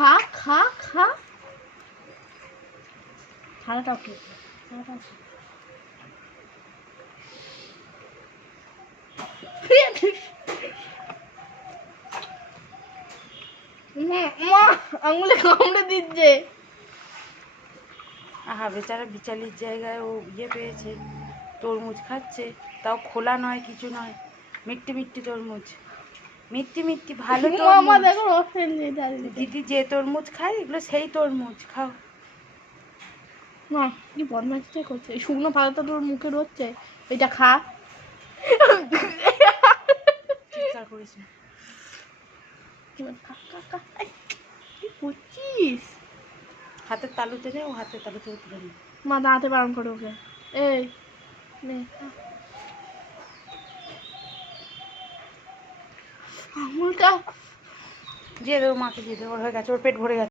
খা খা খা। নে। মা আঙুলে দিচ্ছে। আহা, বেচারা বিচালির জায়গায় ও ইয়ে পেয়েছে, তরমুজ খাচ্ছে। তাও খোলা নয়, কিছু নয়। মিট্টি মিট্টি তরমুজ। মিট্টি মিট্টি ভালো দিদি যে তরমুজ খায় এগুলো সেই তরমুজ খাও। না কি বদমাইশটা করছে? এই শুকনো পাতাটা তোর মুখে রচ্ছে এটা খা। করছিস? হাতের তালুতে নে ও হাতের তালুতে তুলে মা দাঁড়াতে বারণ করে ওকে। এই নে খা। আঙুলটা দিয়ে দেবো মাকে দিয়ে দেবো ওর হয়ে গেছে ওর পেট ভরে গেছে।